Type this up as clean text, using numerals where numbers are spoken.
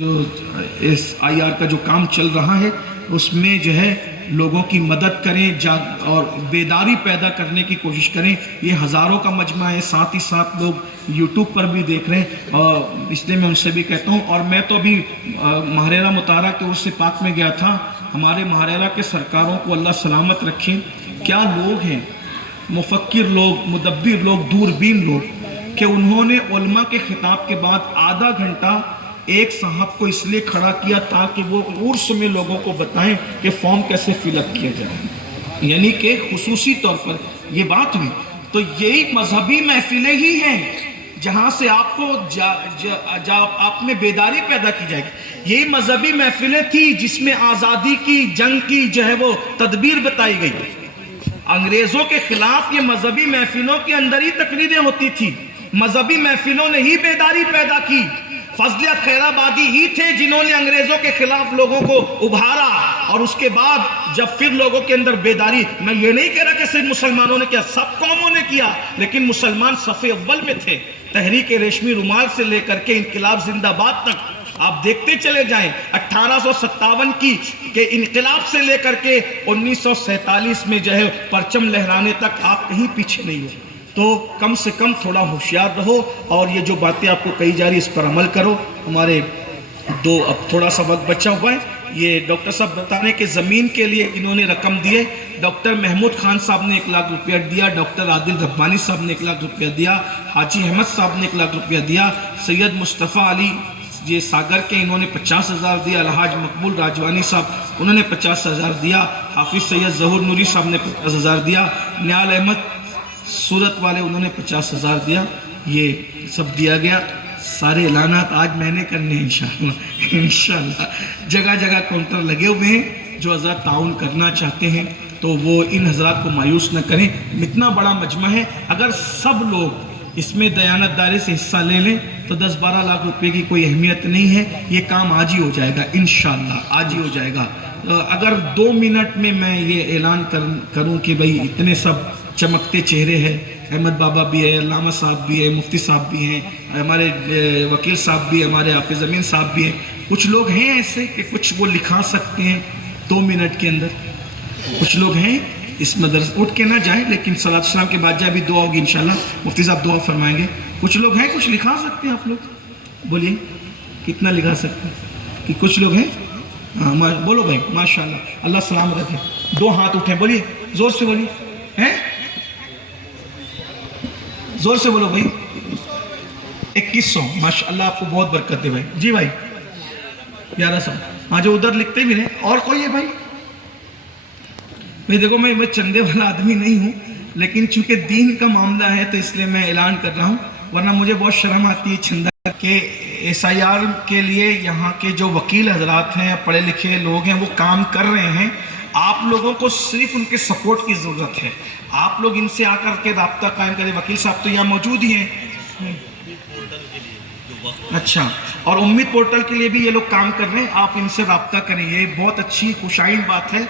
جو اس I R کا جو کام چل رہا ہے اس میں جو ہے لوگوں کی مدد کریں اور بیداری پیدا کرنے کی کوشش کریں. یہ ہزاروں کا مجمع ہے، ساتھ ہی ساتھ لوگ یوٹیوب پر بھی دیکھ رہے ہیں، اور اس لیے میں ان سے بھی کہتا ہوں. اور میں تو ابھی ماہرہ مطالعہ کے عرس پاک میں گیا تھا. ہمارے ماہرہ کے سرکاروں کو اللہ سلامت رکھے. کیا لوگ ہیں، مفکر لوگ، مدبر لوگ، دوربین لوگ، کہ انہوں نے علماء کے خطاب کے بعد آدھا گھنٹہ ایک صاحب کو اس لیے کھڑا کیا تاکہ وہ عرس میں لوگوں کو بتائیں کہ فارم کیسے فل اپ کیا جائے. یعنی کہ خصوصی طور پر یہ بات ہوئی. تو یہی مذہبی محفلیں ہی ہیں جہاں سے آپ کو آپ میں بیداری پیدا کی جائے گی. یہی مذہبی محفلیں تھی جس میں آزادی کی جنگ کی جو ہے وہ تدبیر بتائی گئی. انگریزوں کے خلاف یہ مذہبی محفلوں کے اندر ہی تقریریں ہوتی تھی. مذہبی محفلوں نے ہی بیداری پیدا کی. فضل خیر آبادی ہی تھے جنہوں نے انگریزوں کے خلاف لوگوں کو ابھارا. اور اس کے بعد جب پھر لوگوں کے اندر بیداری، میں یہ نہیں کہہ رہا کہ صرف مسلمانوں نے کیا، سب قوموں نے کیا، لیکن مسلمان صف اول میں تھے. تحریک ریشمی رومال سے لے کر کے انقلاب زندہ باد تک آپ دیکھتے چلے جائیں. 1857 کے انقلاب سے لے کر کے 1947 میں جو ہے پرچم لہرانے تک آپ کہیں پیچھے نہیں ہو. تو کم سے کم تھوڑا ہوشیار رہو اور یہ جو باتیں آپ کو کہی جا رہی اس پر عمل کرو. ہمارے اب تھوڑا سا وقت بچا ہوا ہے. یہ ڈاکٹر صاحب بتانے کہ زمین کے لیے انہوں نے رقم دیے. ڈاکٹر محمود خان صاحب نے 1 لاکھ روپیہ دیا، ڈاکٹر عادل ربانی صاحب نے 1 لاکھ روپیہ دیا، حاجی احمد صاحب نے 1 لاکھ روپیہ دیا، سید مصطفیٰ علی یہ ساگر کے انہوں نے 50,000 دیا، الحاج مقبول راجوانی صاحب انہوں نے 50,000 دیا، حافظ سید ظہور نوری صاحب نے 50,000 دیا، نیال احمد صورت والے انہوں نے 50,000 دیا. یہ سب دیا گیا. سارے اعلانات آج میں نے کرنے ہیں انشاءاللہ. جگہ جگہ کاؤنٹر لگے ہوئے ہیں. جو حضرات تعاون کرنا چاہتے ہیں تو وہ ان حضرات کو مایوس نہ کریں. اتنا بڑا مجمع ہے، اگر سب لوگ اس میں دیانت داری سے حصہ لے لیں تو 10-12 لاکھ روپے کی کوئی اہمیت نہیں ہے. یہ کام آج ہی ہو جائے گا انشاءاللہ، آج ہی ہو جائے گا. اگر 2 منٹ میں یہ اعلان کروں کہ بھئی اتنے سب چمکتے چہرے ہیں، احمد بابا بھی ہے، علامہ صاحب بھی ہے، مفتی صاحب بھی ہیں، ہمارے وکیل صاحب بھی، ہمارے حافظ امین صاحب بھی ہیں. کچھ لوگ ہیں ایسے کہ کچھ وہ لکھا سکتے ہیں 2 منٹ کے اندر. کچھ لوگ ہیں اس مدرسہ، اٹھ کے نہ جائیں لیکن صلاۃ السلام کے بعد جائے بھی دعا ہوگی انشاءاللہ. مفتی صاحب دعا فرمائیں گے. کچھ لوگ ہیں کچھ لکھا سکتے ہیں. آپ لوگ بولیے کتنا لکھا سکتے ہیں؟ کہ کچھ لوگ ہیں؟ ہاں بولو بھائی ماشاءاللہ، اللہ سلام رکھے. 2 ہاتھ اٹھیں، بولیے زور سے بولیے. ہیں زور سے بولو بھائی. 2100 ماشاءاللہ، آپ کو بہت برکت دے بھائی. جی بھائی 1100. ہاں جو ادھر لکھتے بھی رہے. اور کوئی ہے بھائی؟ دیکھو میں چندے والا آدمی نہیں ہوں، لیکن چونکہ دین کا معاملہ ہے تو اس لیے میں اعلان کر رہا ہوں، ورنہ مجھے بہت شرم آتی ہے چندہ کہ ایس آئی آر کے لیے یہاں کے جو وکیل حضرات ہیں، پڑھے لکھے لوگ ہیں، وہ کام کر رہے ہیں. آپ لوگوں کو صرف ان کے سپورٹ کی ضرورت ہے. آپ لوگ ان سے آ کر کے رابطہ قائم کریں. وکیل صاحب تو یہاں موجود ہی ہیں. اچھا، اور امید پورٹل کے لیے بھی یہ لوگ کام کر رہے ہیں. آپ ان سے رابطہ کریں. یہ بہت اچھی خوشائن بات ہے